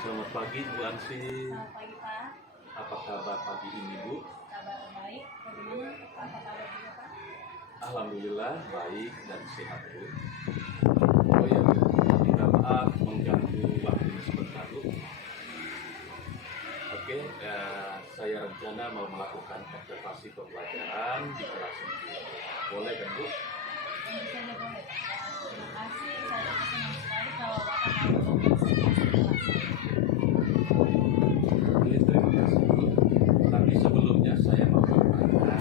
Selamat pagi Bu Ansi. Selamat pagi Pak. Apa kabar pagi ini Bu? Kabar baik. Bagaimana? Apa kabar juga Pak? Alhamdulillah baik dan sehat Bu. Oh ya Bu, minta maaf mengganggu waktunya sebentar Bu. Oke, saya rencana mau melakukan observasi pembelajaran di kelas ini. Boleh kan Bu? Tentu saja boleh. Terima kasih. Saya senang sekali kalau Bapak mau berpartisipasi di kelas ini. Oke, terima kasih Bu. Tapi sebelumnya saya mau bertanya,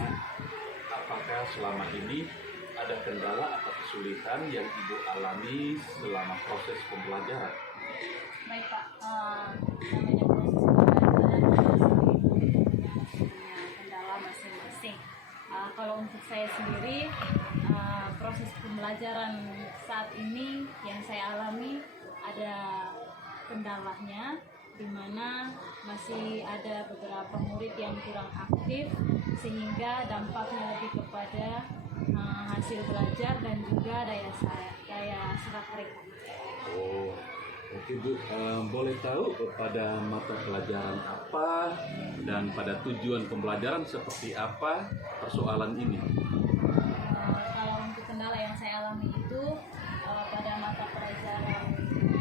apakah selama ini ada kendala atau kesulitan yang Ibu alami selama proses pembelajaran? Baik Pak. Namanya proses pembelajaran pasti punya kendala masing-masing. Kalau untuk saya sendiri, proses pembelajaran saat ini yang saya alami ada kendalanya, di mana masih ada beberapa murid yang kurang aktif sehingga dampaknya lebih kepada hasil belajar dan juga daya serap mereka. Oh, oke Bu. Boleh tahu pada mata pelajaran apa dan pada tujuan pembelajaran seperti apa persoalan ini? Kalau untuk kendala yang saya alami itu pada mata pelajaran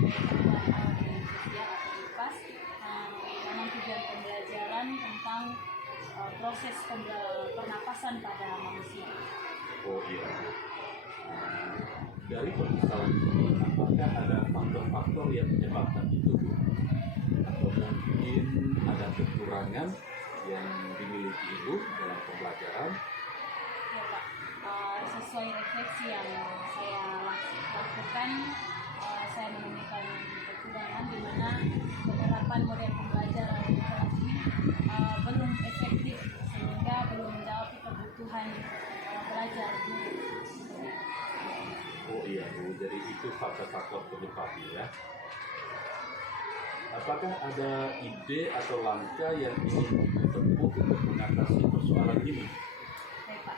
pengetahuan di sosial atau IPAS, memang tujuan pembelajaran tentang proses pernapasan pada manusia. Oh iya Bu. Dari permasalahan ini, apakah ada faktor-faktor yang menyebabkan itu Bu? Atau mungkin ada kekurangan yang dimiliki Ibu dalam pembelajaran? Ya Pak, sesuai refleksi yang saya lakukan, saya menemukan kekurangan di mana penerapan model pembelajaran di kelas ini belum efektif sehingga belum menjawab kebutuhan belajar. Oh iya Bu, jadi itu faktor-faktor penyebabnya ya. Apakah ada ide atau langkah yang ingin ditempuh untuk mengatasi persoalan ini? Baik Pak,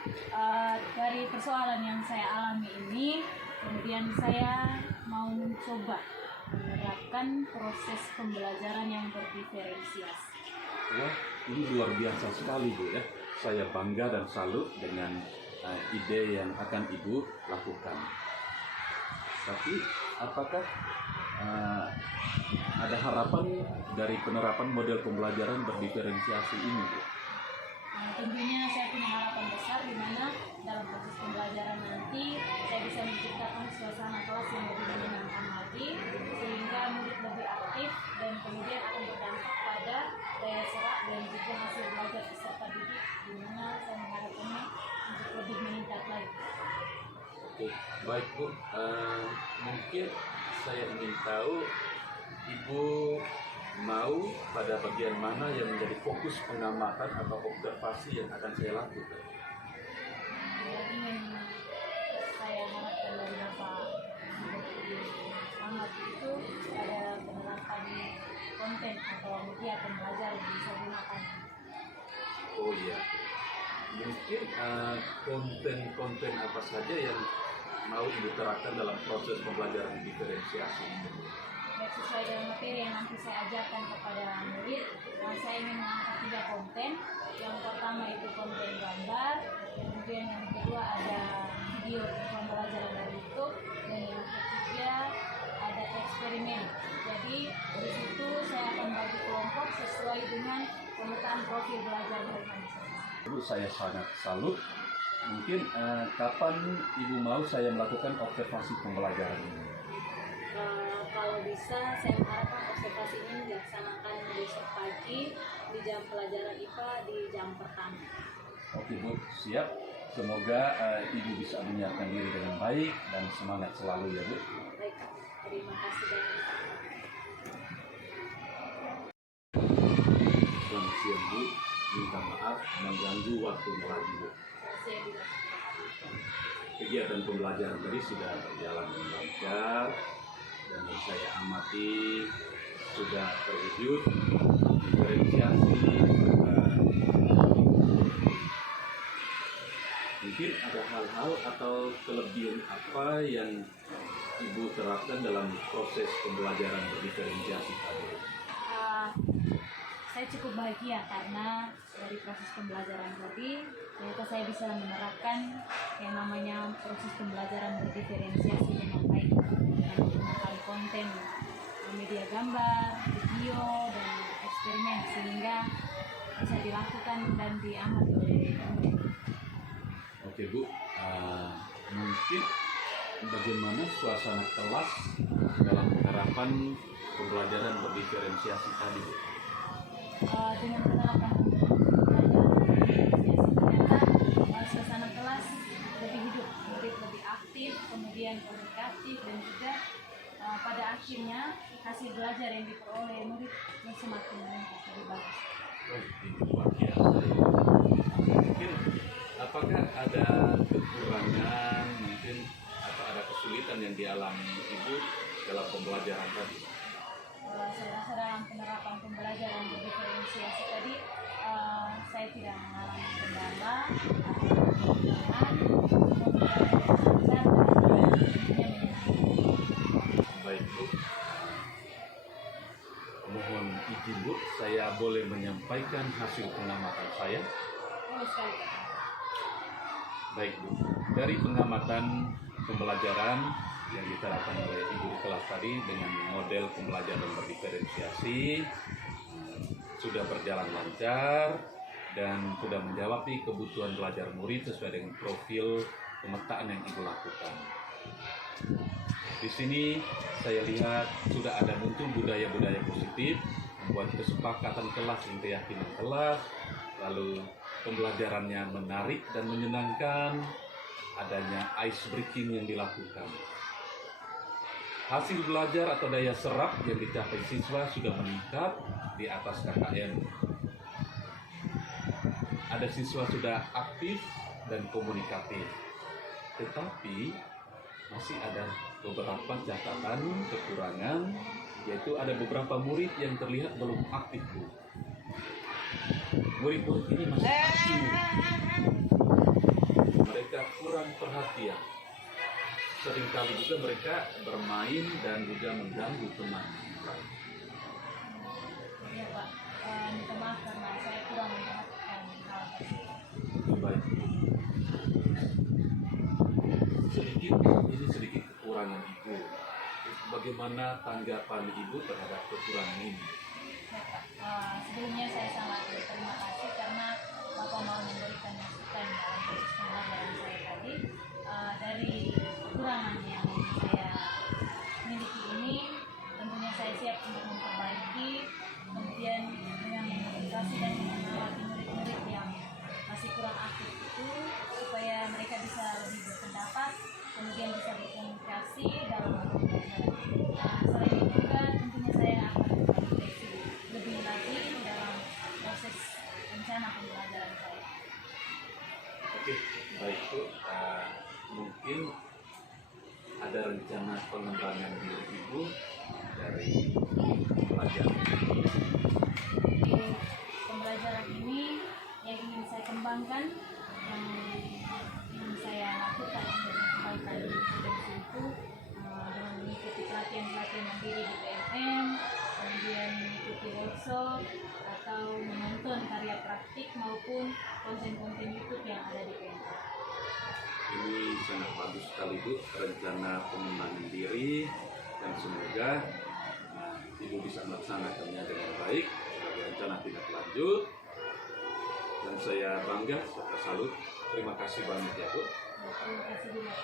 dari persoalan yang saya alami ini, kemudian saya mau mencoba menerapkan proses pembelajaran yang berdiferensiasi. Wah, ini luar biasa sekali Bu ya. Saya bangga dan salut dengan ide yang akan Ibu lakukan. Tapi apakah ada harapan dari penerapan model pembelajaran berdiferensiasi ini Bu? Tentunya saya punya harapan besar di mana dalam proses pembelajaran nanti saya bisa menciptakan suasana kelas yang lebih menyenangkan lagi sehingga murid lebih aktif dan kemudian akan berdampak pada daya serap dan juga hasil belajar peserta didik di mana saya mengharapkannya untuk lebih meningkat lagi. Oke, baik Bu. Mungkin saya ingin tahu Ibu mau pada bagian mana yang menjadi fokus pengamatan atau observasi yang akan saya lakukan? Yang ingin saya harapkan dari Bapak Ahmad itu ada penerapan konten atau media pembelajaran yang bisa digunakan. Oh iya, mungkin konten-konten apa saja yang mau diterapkan dalam proses pembelajaran diferensiasi ini? Baik, sesuai dengan materi yang nanti saya ajarkan kepada murid, saya ingin mengangkat 3 konten. Yang pertama itu konten gambar, kemudian yang kedua ada video pembelajaran dari YouTube, dan yang ketiga ada eksperimen. Jadi di situ saya akan bagi kelompok sesuai dengan pemetaan profil belajar mereka masing-masing. Ibu, saya sangat salut. Mungkin kapan Ibu mau saya melakukan observasi pembelajaran ini? Kalau bisa saya mengharapkan observasi ini dilaksanakan besok pagi di jam pelajaran IPA di jam pertama. Oke Bu, siap. Semoga Ibu bisa menyiapkan diri dengan baik dan semangat selalu ya Bu. Baik, terima kasih banyak. Selamat siang Bu, minta maaf mengganggu waktunya lagi Bu. Saya juga. Kegiatan pembelajaran tadi sudah berjalan dengan lancar dan yang saya amati sudah terwujud diferensiasi. Mungkin ada hal-hal atau kelebihan apa yang Ibu terapkan dalam proses pembelajaran berdiferensiasi tadi? Saya cukup bahagia karena dari proses pembelajaran tadi ternyata saya bisa menerapkan yang namanya proses pembelajaran berdiferensiasi dengan baik dengan menggunakan konten media gambar, video, dan eksperimen sehingga bisa dilakukan dan diamati oleh murid. Oke Bu, mungkin bagaimana suasana kelas dalam penerapan pembelajaran berdiferensiasi tadi Bu? Dengan penerapan pembelajaran berdiferensiasi ternyata suasana kelas lebih hidup, murid lebih aktif, kemudian komunikatif, dan juga pada akhirnya hasil belajar yang diperoleh murid semakin meningkat, lebih bagus. Ini luar biasa. Mungkin apakah ada kekurangan mungkin atau ada kesulitan yang dialami Ibu dalam pembelajaran tadi? Saya rasa dalam penerapan pembelajaran berdiferensiasi tadi saya tidak mengalami kendala atau kekurangan, semua berjalan lancar dan tentunya menyenangkan. Baik Bu, mohon izin Bu, saya boleh menyampaikan hasil pengamatan saya. Boleh sekali. Baik Bu, dari pengamatan pembelajaran yang diterapkan oleh Ibu di kelas tadi dengan model pembelajaran berdiferensiasi sudah berjalan lancar dan sudah menjawab kebutuhan belajar murid sesuai dengan profil pemetaan yang Ibu lakukan. Di sini saya lihat sudah ada muncul budaya-budaya positif, membuat kesepakatan kelas dan keyakinan kelas, lalu pembelajarannya menarik dan menyenangkan, adanya ice breaking yang dilakukan. Hasil belajar atau daya serap yang dicapai siswa sudah meningkat di atas KKM. Ada siswa sudah aktif dan komunikatif, tetapi masih ada beberapa catatan kekurangan, yaitu ada beberapa murid yang terlihat belum aktif Bu. Murid-murid ini masih aktif, mereka kurang perhatian. Seringkali juga mereka bermain dan juga mengganggu teman. Ya Pak, minta maaf karena saya kurang memperhatikan hal tersebut. Baik. Sedikit kekurangan Ibu. Bagaimana tanggapan Ibu terhadap kekurangan ini? Ya Pak, sebelumnya saya sangat berterima kasih karena Bapak mau memberikan masukan dalam proses pembelajaran saya tadi. Dari kekurangan yang saya miliki ini, tentunya saya siap untuk memperbaiki, kemudian dengan memotivasi dan mengawasi murid-murid yang masih kurang aktif itu, supaya mereka bisa lebih berpendapat, kemudian bisa berkomunikasi dalam pembelajaran. Selain itu juga tentunya saya akan memperbaiki lebih lagi dalam proses rencana pembelajaran saya. Oke, baik Bu. Mungkin ada rencana pengembangan diri Ibu dari pelajaran ini. Di pembelajaran ini yang ingin saya kembangkan, yang ingin saya lakukan untuk mengembangkan kompetensi itu dengan mengikuti pelatihan-pelatihan mandiri di PMM, kemudian mengikuti workshop atau menonton karya praktik maupun konten-konten YouTube yang ada di PMM. Ini sangat bagus sekali Bu, rencana pengembangan diri, dan semoga Ibu bisa melaksanakannya dengan baik sebagai rencana tindak lanjut. Dan saya bangga serta salut. Terima kasih banyak ya Bu. Terima kasih juga.